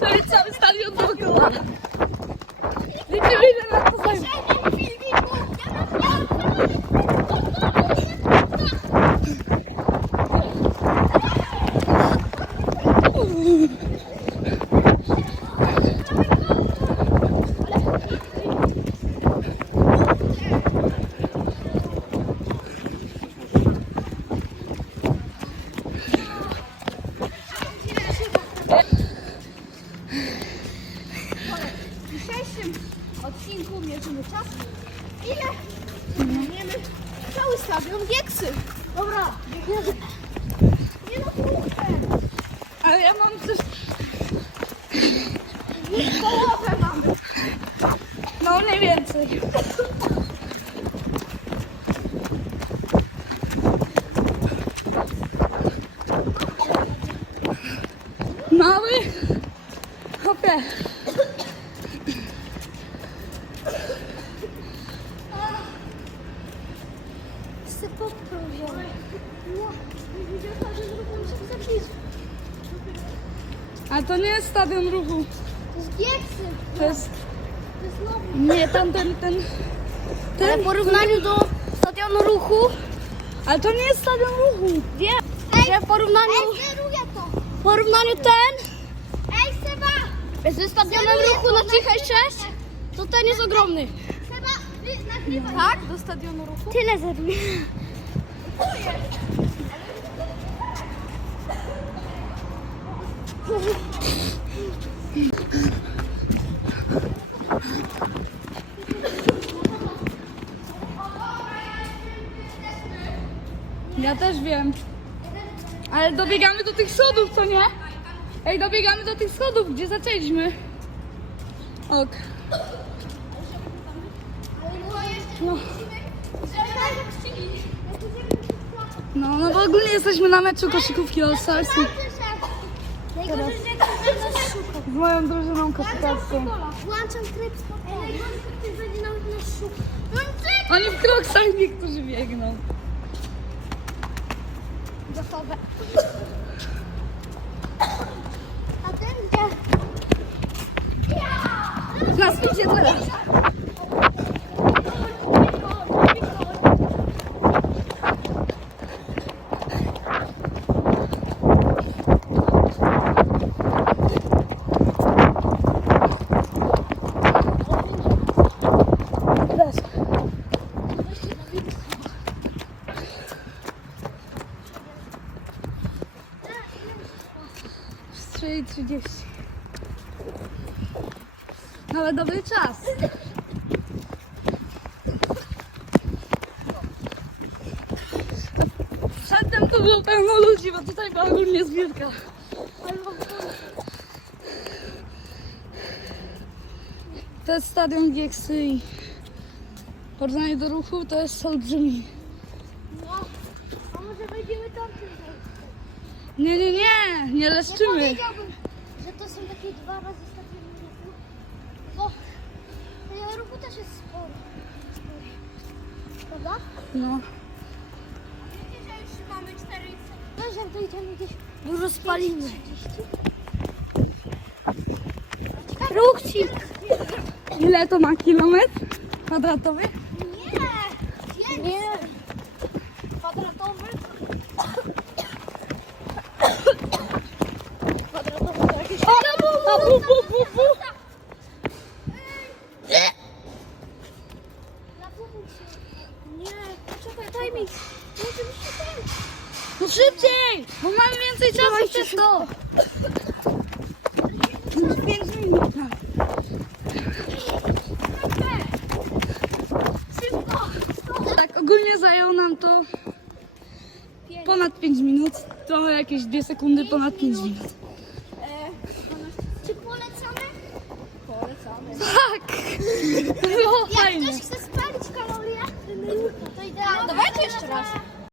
To jest cały stadion dookoła. Liczymy ile na to zajmie. W dzisiejszym mierzymy czas. Ile? Mierzymy cały stadion Gieksy. Dobra, biegniemy. Nie no, kurczę. Ale ja mam coś... Połowę mamy. No mniej więcej. Mały? Hopie. A to nie jest stadion ruchu. To jest Gieksy. To jest... To jest nowy. Nie, tamten, ten... Ale Ten... w porównaniu do stadionu ruchu. Ale to nie jest stadion ruchu. Wiem, że w porównaniu. Ej, zeruję to. W porównaniu ten. Ej, Seba! Ze stadionem ruchu na Cichej 6, to ten jest ogromny. Seba, nagrywaj. Tak? Do stadionu ruchu? Tyle zeruję. Ja też wiem. Ale dobiegamy do tych schodów, co nie? Ej, dobiegamy do tych schodów, gdzie zaczęliśmy. Ok. No. No, no bo ogólnie jesteśmy na meczu koszykówki All Starsy Najgorzej, że ktoś nas szuka. z moją drużyną koszykarską. Włączam tryb najgorzej, że ktoś będzie nawet nas szukał. No czekaj! Oni w kroksach niektórzy biegną. Gotowe. A ten gdzie? Idzie teraz. Teraz. 3.30. Ale dobry czas. Przedtem to było pełno ludzi, bo tutaj była ogólnie zbiórka. To jest stadion Gieksy i porównanie do ruchu to jest olbrzymi. No. A może wejdziemy tam? Nie, nie, nie, nie Nie leszczymy. powiedziałbym, że to są takie dwa razy stadiony ruchu. Bo ruchu też jest. Spory. Prawda? No. Wiecie, że już mamy 4 Weź jak dojdziemy gdzieś. Dużo spalimy. Ruchcik. Ile to ma kilometr kwadratowy? Nie. Nie. Kwadratowy. Kwadratowy to jakieś... A, bu, bu, bu, bu. Nie, poczekaj, daj mi. Ten... No szybciej, bo mamy więcej czasu przez to. 5 minut. Szybko! Tak, ogólnie zajęło nam to ponad 5 minut. Trochę jakieś 2 sekundy ponad 5 minut. E, czy polecamy? Polecamy. Tak! Było Jak fajnie. ktoś chce